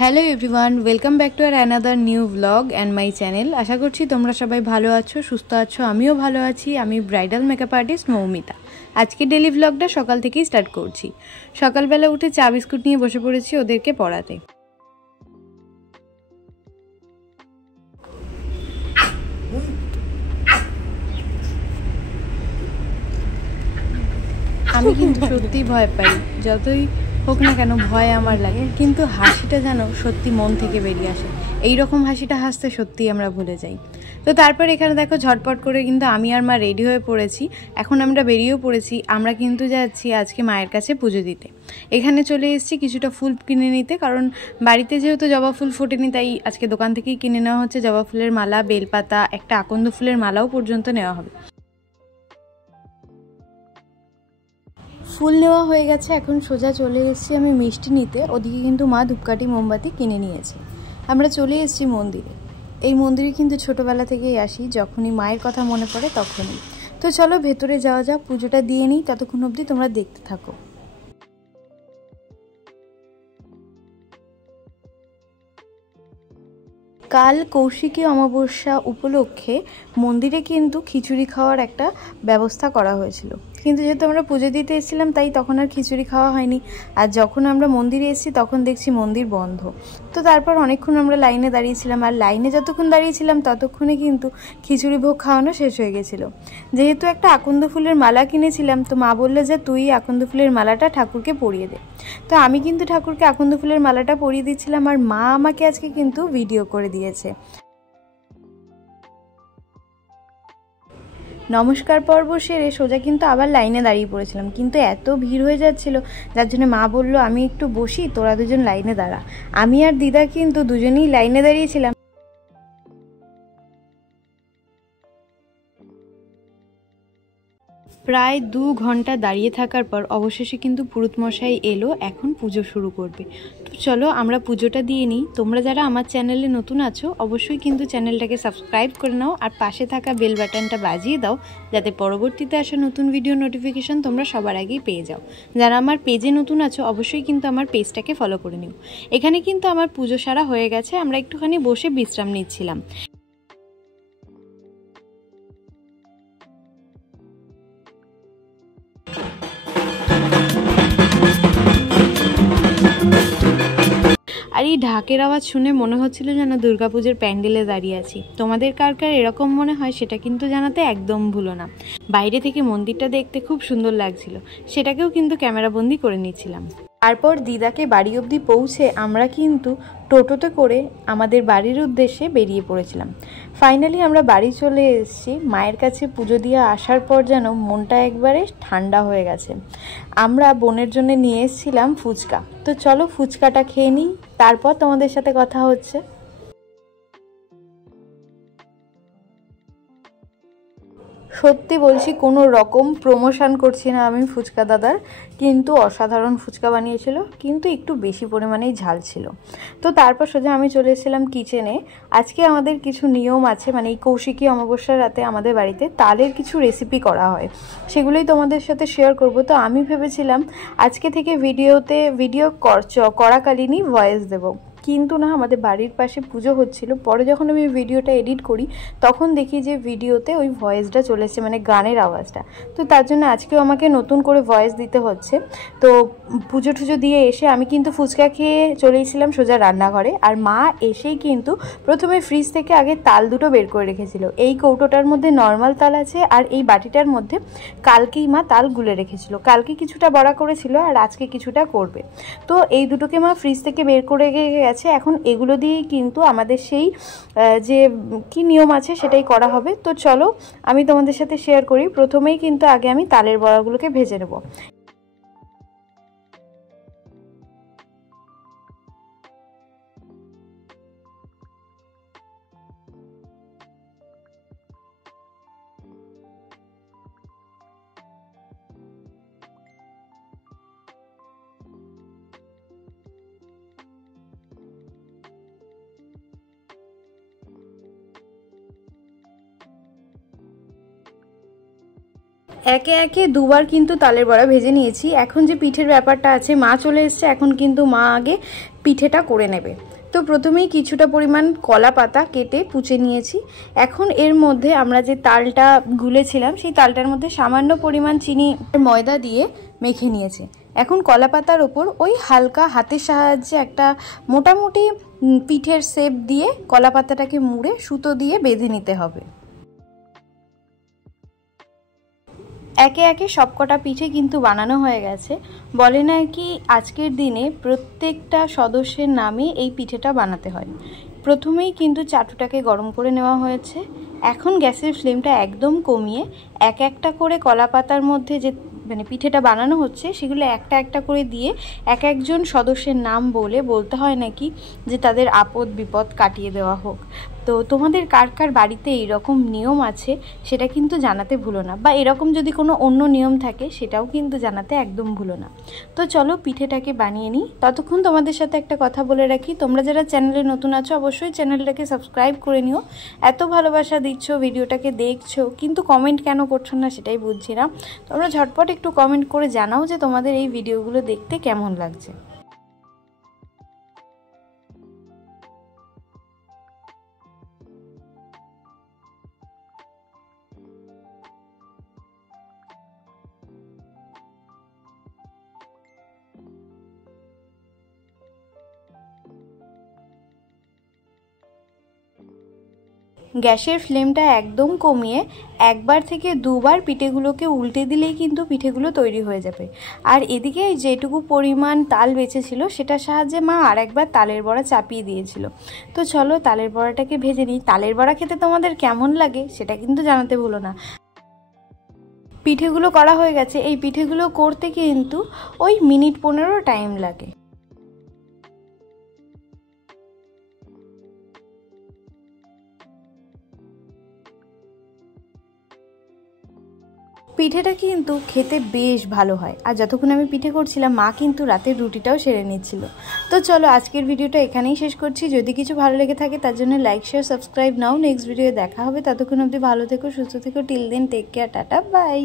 Hello everyone, welcome back to our another new blog and my channel. আশা করছি তোমরা সবাই ভালো আছো, সুস্থ আছো। আমিও ভালো আছি। আমি ব্রাইডাল মেকআপ আর্টিস্ট মৌমিতা। আজকে ডেলি ব্লগটা সকাল থেকেই স্টার্ট করছি। সকালবেলা উঠে চা বিস্কুট নিয়ে বসে পড়েছি ওদেরকে পড়াতে। আমি কিন্তু সত্যিই ভয় পাই, যতই হোক না কেন ভয় আমার লাগে, কিন্তু হাসিটা যেন সত্যি মন থেকে বেরিয়ে আসে। এই রকম হাসিটা হাসতে সত্যিই আমরা ভুলে যাই। তো তারপর এখানে দেখো ঝটপট করে কিন্তু আমি আর মা রেডি হয়ে পড়েছি। এখন আমরা বেরিয়েও পড়েছি। আমরা কিন্তু যাচ্ছি আজকে মায়ের কাছে পুজো দিতে। এখানে চলে এসেছি কিছুটা ফুল কিনে নিতে, কারণ বাড়িতে যেহেতু জবা ফুল ফোটেনি, তাই আজকে দোকান থেকেই কিনে নেওয়া হচ্ছে। জবা ফুলের মালা, বেলপাতা, একটা আকন্দ ফুলের মালাও পর্যন্ত নেওয়া হবে। ফুল নেওয়া হয়ে গেছে, এখন সোজা চলে এসেছি আমি মিষ্টি নিতে। ওদিকে কিন্তু মা ধূপকাঠি মোমবাতি কিনে নিয়েছে। আমরা চলে এসেছি মন্দিরে। এই মন্দিরে কিন্তু ছোটোবেলা থেকেই আসি, যখনই মায়ের কথা মনে পড়ে তখনই। তো চলো ভেতরে যাওয়া যাক, পুজোটা দিয়ে নিই। ততক্ষণ অবধি তোমরা দেখতে থাকো। কাল কৌশিকী অমাবস্যা উপলক্ষে মন্দিরে কিন্তু খিচুড়ি খাওয়ার একটা ব্যবস্থা করা হয়েছিল, কিন্তু যেহেতু আমরা পুজো দিতে এসেছিলাম তাই তখন আর খিচুড়ি খাওয়া হয়নি। আর যখন আমরা মন্দিরে এসেছি তখন দেখছি মন্দির বন্ধ। তো তারপর অনেকক্ষণ আমরা লাইনে দাঁড়িয়েছিলাম, আর লাইনে যতক্ষণ দাঁড়িয়েছিলাম ততক্ষণে কিন্তু খিচুড়ি ভোগ খাওয়ানো শেষ হয়ে গেছিলো। যেহেতু একটা আকন্দ ফুলের মালা কিনেছিলাম, তো মা বললো যে তুই আকন্দ ফুলের মালাটা ঠাকুরকে পরিয়ে দে। তো আমি কিন্তু ঠাকুরকে আকন্দ ফুলের মালাটা পরিয়ে দিচ্ছিলাম, আর মা আমাকে আজকে কিন্তু ভিডিও করে দিয়েছে। নমস্কার পর্ব সেরে সোজা কিন্তু আবার লাইনে দাঁড়িয়ে পড়েছিলাম, কিন্তু এত ভিড় হয়ে যাচ্ছিল, যার জন্য মা বললো আমি একটু বসি, তোরা দুজন লাইনে দাঁড়া। আমি আর দিদা কিন্তু দুজনেই লাইনে দাঁড়িয়েছিলাম। প্রায় 2 ঘন্টা দাঁড়িয়ে থাকার পর অবশেষে কিন্তু পুরোহিতমশাই এলো, এখন পুজো শুরু করবে। তো চলো আমরা পুজোটা দিয়ে নিই। তোমরা যারা আমার চ্যানেলে নতুন আছো অবশ্যই কিন্তু চ্যানেলটাকে সাবস্ক্রাইব করে নাও, আর পাশে থাকা বেল বাটনটা বাজিয়ে দাও, যাতে পরবর্তীতে আসা নতুন ভিডিও নোটিফিকেশন তোমরা সবার আগেই পেয়ে যাও। যারা আমার পেজে নতুন আছো অবশ্যই কিন্তু আমার পেজটাকে ফলো করে নিও। এখানে কিন্তু আমার পুজো সারা হয়ে গেছে, আমরা একটুখানি বসে বিশ্রাম নিচ্ছিলাম। আর এই ঢাকের আওয়াজ শুনে মনে হচ্ছিল যেন দুর্গাপুজোর প্যান্ডেলে দাঁড়িয়ে আছি। তোমাদের কার কার এরকম মনে হয় সেটা কিন্তু জানাতে একদম ভুলো না। বাইরে থেকে মন্দিরটা দেখতে খুব সুন্দর লাগছিল, সেটাকেও কিন্তু ক্যামেরাবন্দি করে নিচ্ছিলাম। তারপর দিদাকে বাড়ি অবধি পৌঁছে আমরা কিন্তু টোটোতে করে আমাদের বাড়ির উদ্দেশ্যে বেরিয়ে পড়েছিলাম। ফাইনালি আমরা বাড়ি চলে এসেছি। মায়ের কাছে পুজো দিয়ে আসার পর যেন মনটা একবারে ঠান্ডা হয়ে গেছে। আমরা বোনের জন্য নিয়ে এসেছিলাম ফুচকা। তো চলো ফুচকাটা খেয়ে নিই, তারপর তোমাদের সাথে কথা হচ্ছে। সত্যি বলছি, কোনো রকম প্রমোশন করছি না আমি ফুচকা দাদার, কিন্তু অসাধারণ ফুচকা বানিয়েছিল, কিন্তু একটু বেশি পরিমাণেই ঝাল ছিল। তো তারপর সোজা আমি চলে এসেছিলাম কিচেনে। আজকে আমাদের কিছু নিয়ম আছে, মানে এই কৌশিকী অমাবস্যার রাতে আমাদের বাড়িতে তালের কিছু রেসিপি করা হয়, সেগুলোই তোমাদের সাথে শেয়ার করব। তো আমি ভেবেছিলাম আজকে থেকে ভিডিও করাকালীনই ভয়েস দেবো, কিন্তু না, আমাদের বাড়ির পাশে পুজো হচ্ছিল। পরে যখন আমি ভিডিওটা এডিট করি তখন দেখি যে ভিডিওতে ওই ভয়েসটা চলেছে, মানে গানের আওয়াজটা। তো তার জন্য আজকেও আমাকে নতুন করে ভয়েস দিতে হচ্ছে। তো পুজো টুজো দিয়ে এসে আমি কিন্তু ফুচকা খেয়ে চলে এসেছিলাম সোজা রান্নাঘরে। আর মা এসেই কিন্তু প্রথমে ফ্রিজ থেকে আগে তাল দুটো বের করে রেখেছিল। এই কৌটোটার মধ্যে নর্মাল তাল আছে, আর এই বাটিটার মধ্যে কালকেই মা তাল গুলে রেখেছিল। কালকে কিছুটা বড়া করেছিল আর আজকে কিছুটা করবে। তো এই দুটোকে মা ফ্রিজ থেকে বের করে গেছে। এখন এগুলো দিয়েই কিন্তু আমাদের সেই যে কি নিয়ম আছে সেটাই করা হবে। তো চলো আমি তোমাদের সাথে শেয়ার করি। প্রথমেই কিন্তু আগে আমি তালের বড়াগুলোকে ভেজে নেব। একে একে দুবার কিন্তু তালের বড়া ভেজে নিয়েছি। এখন যে পিঠের ব্যাপারটা আছে, মা চলে এসছে, এখন কিন্তু মা আগে পিঠেটা করে নেবে। তো প্রথমেই কিছুটা পরিমাণ কলা পাতা কেটে কুচে নিয়েছি। এখন এর মধ্যে আমরা যে তালটা গুলেছিলাম সেই তালটার মধ্যে সামান্য পরিমাণ চিনি ময়দা দিয়ে মেখে নিয়েছি। এখন কলা পাতার ওপর ওই হালকা হাতের সাহায্যে একটা মোটামুটি পিঠের শেপ দিয়ে কলা পাতাটাকে মুড়ে সুতো দিয়ে বেঁধে নিতে হবে। একে একে সবকটা পিঠে কিন্তু বানানো হয়ে গেছে। বলে না কি আজকের দিনে প্রত্যেকটা সদস্যের নামে এই পিঠেটা বানাতে হয়। প্রথমেই কিন্তু চাটুটাকে গরম করে নেওয়া হয়েছে। এখন গ্যাসের ফ্লেমটা একদম কমিয়ে এক একটা করে কলা পাতার মধ্যে যে পিঠেটা বানানো হচ্ছে সেগুলো একটা একটা করে দিয়ে এক একজন সদস্যের নাম বলতে হয় নাকি যে তাদের আপদ বিপদ কাটিয়ে দেওয়া হোক। তো তোমাদের কার কার বাড়িতে এইরকম নিয়ম আছে সেটা কিন্তু জানাতে ভুলো না, বা এরকম যদি কোনো অন্য নিয়ম থাকে সেটাও কিন্তু জানাতে একদম ভুলো না। তো চলো পিঠেটাকে বানিয়ে নিই। ততক্ষণ তোমাদের সাথে একটা কথা বলে রাখি, তোমরা যারা চ্যানেলে নতুন আছো অবশ্যই চ্যানেলটাকে সাবস্ক্রাইব করে নিও। এত ভালোবাসা দিচ্ছ, ভিডিওটাকে দেখছো, কিন্তু কমেন্ট কেন করছো না সেটাই বুঝছি না। তোমরা ঝটপট একটু কমেন্ট করে জানাও যে তোমাদের এই ভিডিওগুলো দেখতে কেমন লাগছে। গ্যাসের ফ্লেমটা একদম কমিয়ে একবার থেকে দুবার পিঠেগুলোকে উল্টে দিলেই কিন্তু পিঠেগুলো তৈরি হয়ে যাবে। আর এদিকে যেটুকু পরিমাণ তাল বেঁচেছিল সেটার সাহায্যে মা আর একবার তালের বড়া চাপিয়ে দিয়েছিল। তো চলো তালের বড়াটাকে ভেজে নিই। তালের বড়া খেতে তোমাদের কেমন লাগে সেটা কিন্তু জানাতে ভুলো না। পিঠেগুলো করা হয়ে গেছে। এই পিঠেগুলো করতে কিন্তু ওই মিনিট 15 টাইম লাগে। পিঠেটা কিন্তু খেতে বেশ ভালো হয়। আর যতক্ষণ আমি পিঠে করছিলাম মা কিন্তু রাতের রুটিটাও সেরে নিচ্ছিল। তো চলো আজকের ভিডিওটা এখানেই শেষ করছি। যদি কিছু ভালো লেগে থাকে তার জন্য লাইক শেয়ার সাবস্ক্রাইব নাও। নেক্সট ভিডিও দেখা হবে। ততক্ষণ অবধি ভালো থেকো, সুস্থ থেকো। Till then take care, tata, by.